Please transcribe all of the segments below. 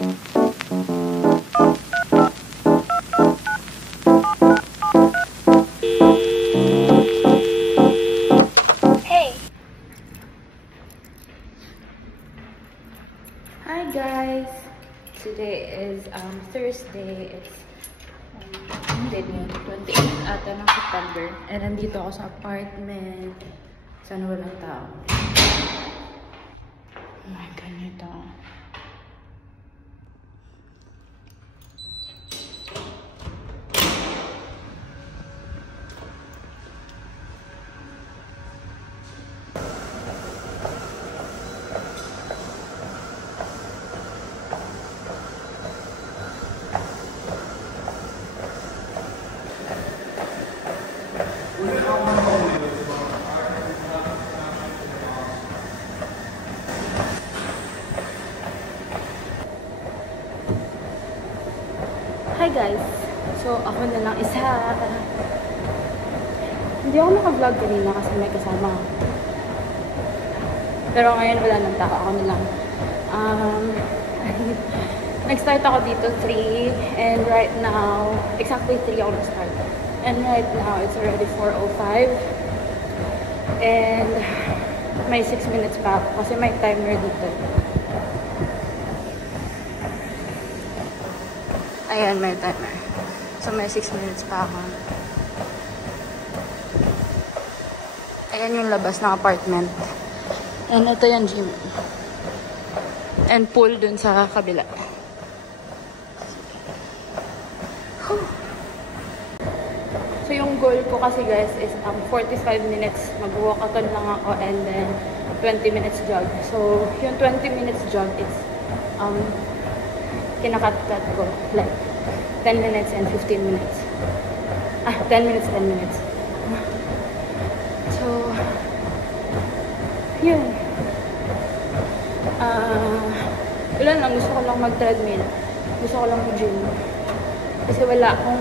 Hi guys! Today is Thursday. It's hindi yun, 28 ata ng September. And nandito ako sa apartment. Sana walang tao. Oh my God, nito. Hi guys! So, ako na lang isa. Hindi ako naka-vlog kanina kasi may kasama. Pero ngayon wala nang tao. Ako na lang. Nag-start ako dito 3 and right now, exactly 3 ako nag-start. And right now, it's already 4:05. And may 6 minutes pa ako kasi may timer dito. Ayan, may timer. So, may 6 minutes pa ako. Ayan yung labas ng apartment. And ito yung gym. And pool dun sa kabila. So, yung goal ko kasi guys is 45 minutes. Mag-walkathon lang ako and then 20 minutes jog. So, yung 20 minutes jog is kinakat-cut ko like 10 minutes and 15 minutes. 10 minutes, 10 minutes. So, yun. Wala lang. Gusto ko lang mag-treadmill. Gusto ko lang mag-gym. Kasi wala akong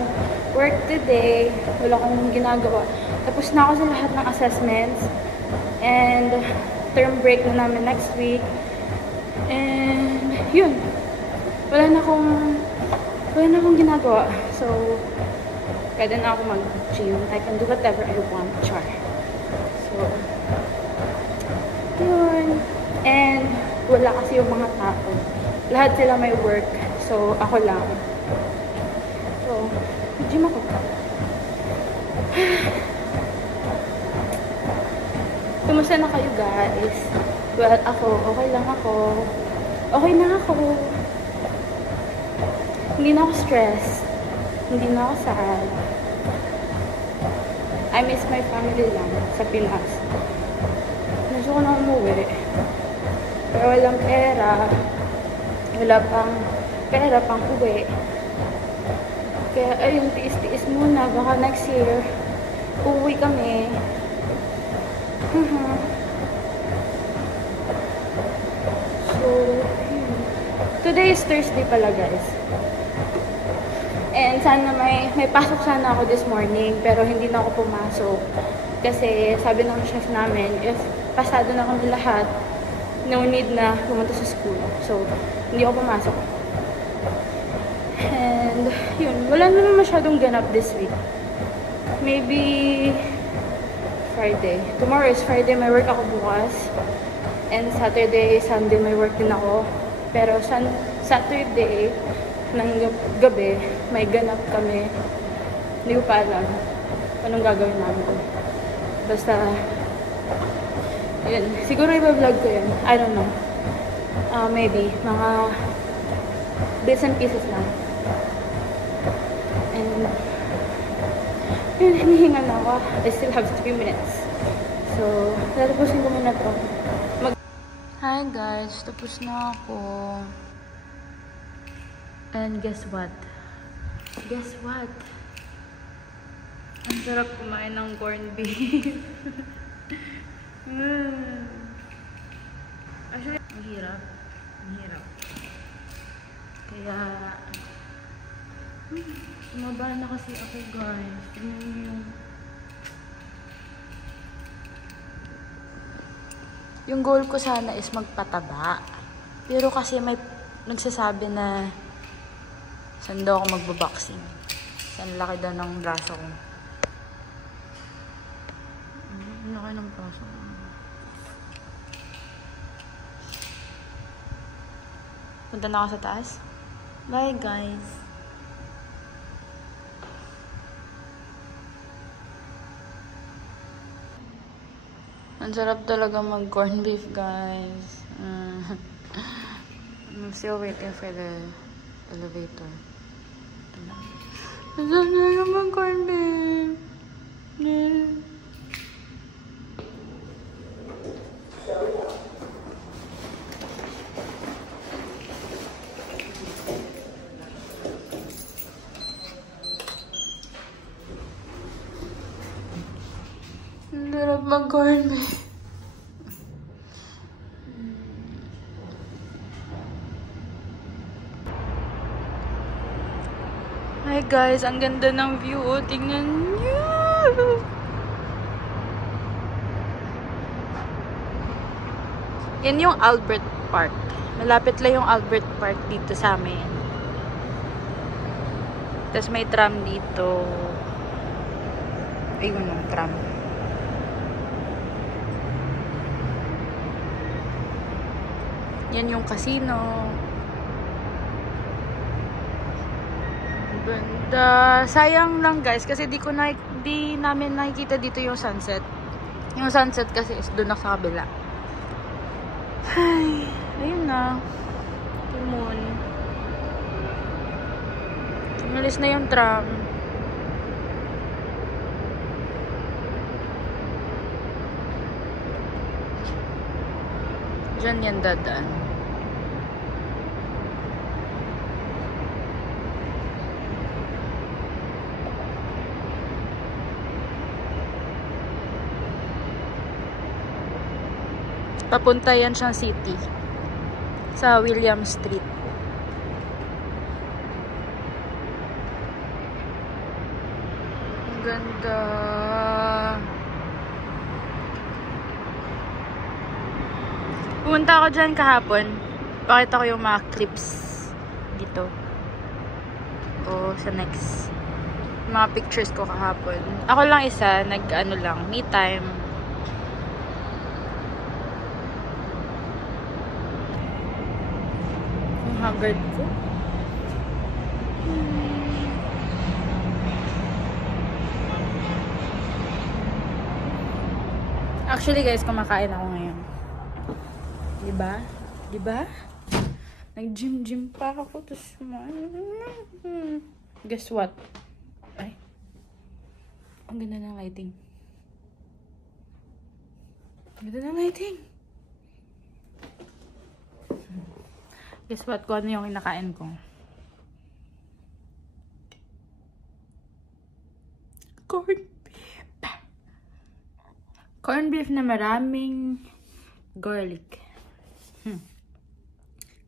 work today. Wala akong ginagawa. Tapos na ako sa lahat ng assessments. And term break na namin next week. And yun. Wala na akong ginagawa. So, pwede na ako mag-gym. I can do whatever I want. Char. So, yun. And, wala kasi yung mga tao. Lahat sila may work. So, ako lang. So, gym ako. Kumusta na kayo guys? Well, ako, okay lang ako. Okay na ako. Hindi na ako stressed. Hindi na ako sad. I miss my family lang sa Pinas. Gusto ko na umuwi. Pero walang pera. Wala pang pera pang uwi. Kaya ayun, tiis-tiis muna. Baka next year, uuwi kami. So, today is Thursday pala guys. And sana may pasok sana ako this morning, pero hindi na ako pumasok. Kasi sabi ng chef namin, if pasado na kami lahat, no need na pumunta sa school. So, hindi ako pumasok. And, yun, wala naman masyadong ganap this week. Maybe Friday. Tomorrow is Friday, may work ako bukas. And Saturday, Sunday, may work din ako. Pero Saturday, ng gabi, may ganap kami. Hindi ko pa alam anong gagawin namin. Basta, yun. Siguro iba-vlog ko yun. I don't know. Maybe. Mga bits and pieces lang. And, yun, hinihinga na ako. I still have 3 minutes. So, tatapusin ko muna to. Hi guys, tapos na ako. And guess what? Guess what? Ang sarap kumain ng corned beef. Actually, ang hirap. Ang hirap. Kaya, tumaba na kasi ako guys. Tingnan niyo. Yung goal ko sana is magpataba. Pero kasi nagsasabi na saan daw ako magbaboxing. Saan laki daw ng braso ko. Laki ng braso ko. Punta na ako sa taas. Bye, guys. Ang sarap talaga mag-corn beef, guys. I'm still waiting for the elevator. Ang sarap talaga mag-corn beef. Yeah. Ang sarap mag-corn beef. Hi guys, ang ganda ng view. Oh, tingnan niyo. Yan yung Albert Park. Malapit lang yung Albert Park dito sa amin. Tapos may tram dito. Ayun yung tram. Yan yung casino. Ganda. Sayang lang guys kasi di namin nakikita dito yung sunset. Yung sunset kasi is doon na sa kabila. Ay, ayun na. Timon. Umalis na yung tram. Diyan yan dadaan. Papunta yan siyang city. Sa William Street. Ang ganda. Pumunta ako dyan kahapon. Pakita ko yung mga clips dito. O sa next. Mga pictures ko kahapon. Ako lang isa, nag-ano lang, me time. Haggard ko. Actually guys, kumakain ako ngayon. Diba? Diba? Nag-gym pa ako. Tapos, guess what? Ay. Ang ganda ng lighting. Ang ganda ng lighting. Guess what? Kung ano yung kinakain ko. Corn beef. Corn beef na maraming garlic.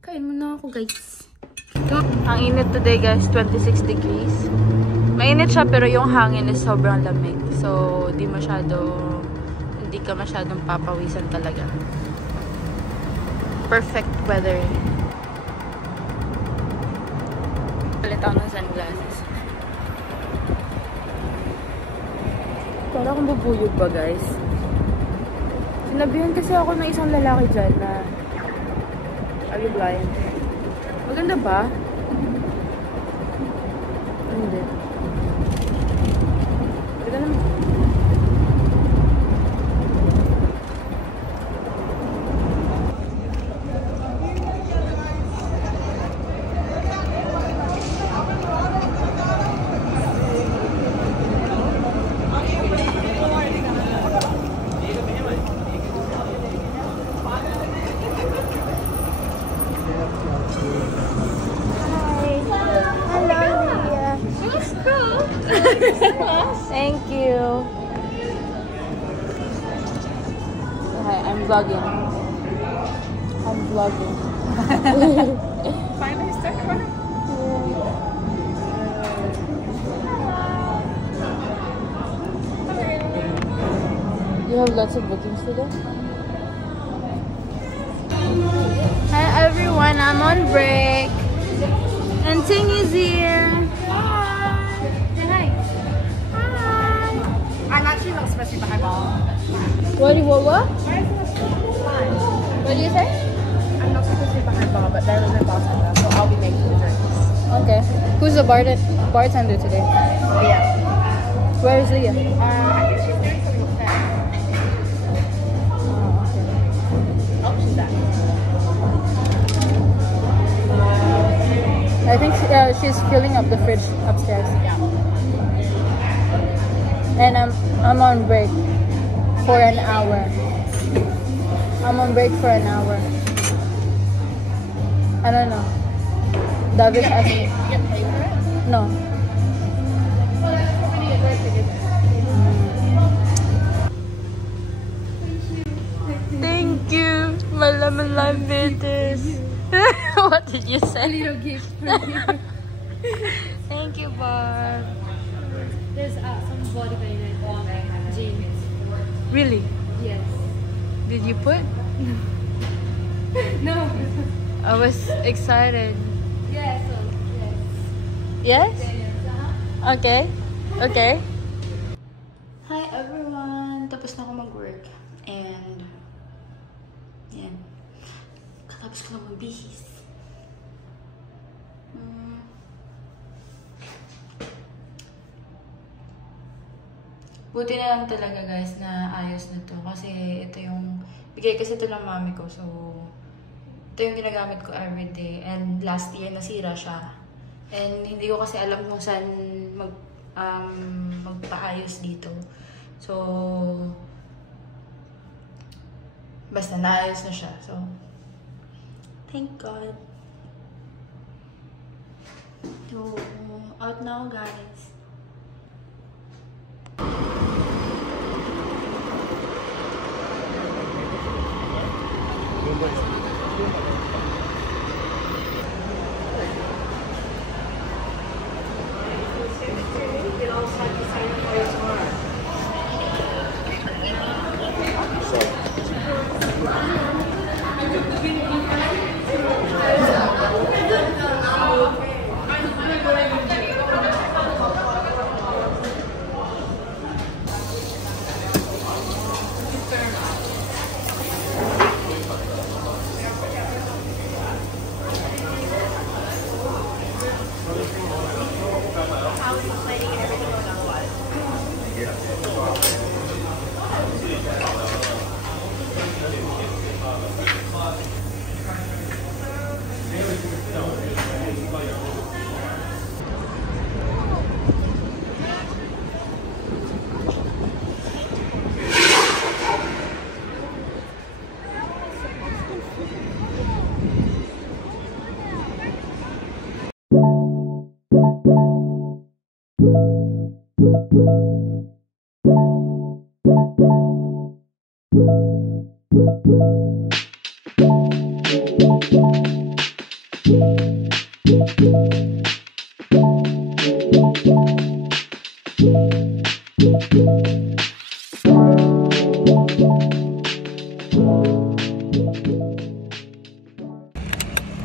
Kain muna ako guys. Ang init today guys, 26 degrees. Mainit siya pero yung hangin is sobrang lamig. So, hindi ka masyadong papawisan talaga. Perfect weather. Palit ako ng sunglasses. Para akong bubuyog ba guys? Sinabihan kasi ako ng isang lalaki dyan na are you blind? Maganda ba? Hindi. Maganda naman. Thank you. Hi, I'm vlogging. Finally started running. You have lots of bookings today? Hi everyone, I'm on break. And Ting is here. Hi. I'm actually not supposed to be behind bar. What? What do you say? I'm not supposed to be behind bar, but there is no bartender, so I'll be making the drinks. Okay. Who's the bartender today? Yeah. Where is Leah? I think she's doing something upstairs. Oh, she's there. I think she's filling up the fridge upstairs. Yeah. And I'm on break for an hour. I'm on break for an hour. I don't know. David asked me. You get paid for it? No. Well, that's probably a great thing, isn't it? Thank you, Malaman Bitters. What did you say? Little gift for you. Thank you, Barb. There's some body by jeans. Really? Yes. Did you put? No. I was excited. Yes. Yes? Yes. Okay. Okay. Hi everyone! Tapos na ako mag-work. And yan. Katapos ko lang magbihis. Buti na lang talaga guys na ayos na to. Kasi ito yung, bigay kasi ito ng mami ko. So, ito yung ginagamit ko everyday. And last year nasira siya. And hindi ko kasi alam kung saan magpaayos dito. So, basta naayos na siya. So, thank God. So, out na ako guys.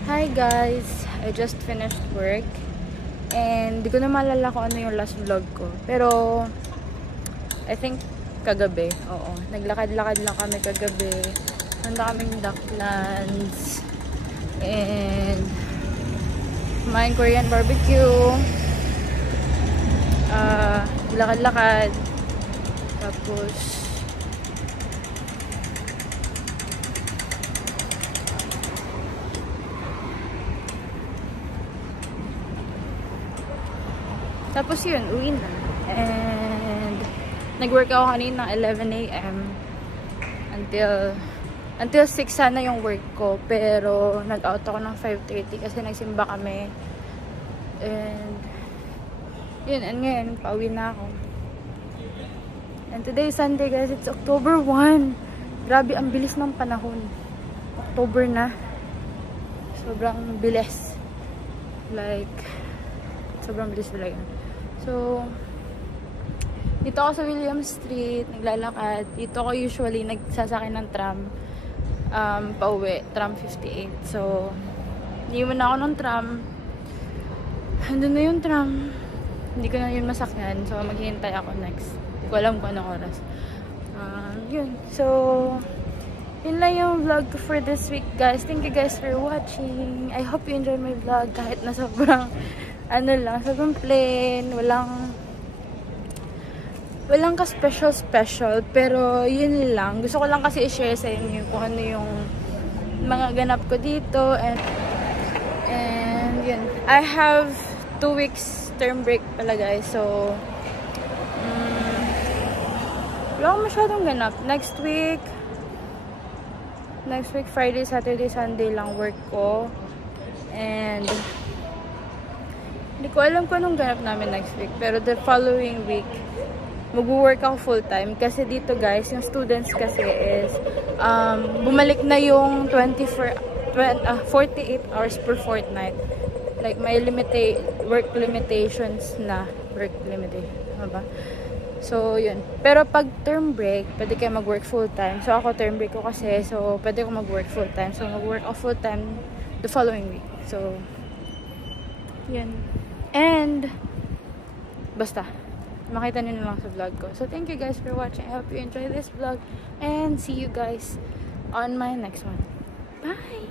Hi guys! I just finished work and di ko na maalala kung ano yung last vlog ko. Pero I think kagabi. Oo. Naglakad-lakad lang kami kagabi. Nanda kaming Docklands and kumain Korean barbecue. Lakad-lakad. Tapos yun, uwi na. And nag-work ako kanina 11 AM until 6 sana yung work ko. Pero nag-out ako ng 5:30 kasi nagsimba kami. And yun, and ngayon, pauwi na ako. And today is Sunday guys, it's October 1. Grabe, ang bilis ng panahon. October na. Sobrang bilis. Like, sobrang bilis talaga. So, dito ako sa William Street, naglalakad. Dito ako usually nagsasakay ng tram. pauwi, tram 58. So, iniwan na ako ng tram. Andun na yung tram. Hindi ko na yun masakyan. So, maghihintay ako next. Hindi ko alam kung anong oras. Yun. So, yun lang yung vlog ko for this week, guys. Thank you guys for watching. I hope you enjoyed my vlog kahit na sobrang sobrang plain. Walang ka-special, pero yun lang. Gusto ko lang kasi i-share sa inyo kung ano yung mga ganap ko dito. And yun. I have 2 weeks term break pala, guys. So, wala akong masyadong ganap. Next week, Friday, Saturday, Sunday lang work ko. And hindi ko alam kung anong ganap namin next week. Pero the following week, mag-work ako full-time. Kasi dito, guys, yung students kasi is bumalik na yung 48 hours per fortnight. Like, may work limitations na. Work limitation. Ano ba? So, yun. Pero pag term break, pwede kayo mag-work full-time. So, ako term break ko kasi. So, pwede ko mag-work full-time. So, mag-work ako full-time the following week. So, yun. And, basta. Makita nyo na lang sa vlog ko. So, thank you guys for watching. I hope you enjoy this vlog. And see you guys on my next one. Bye!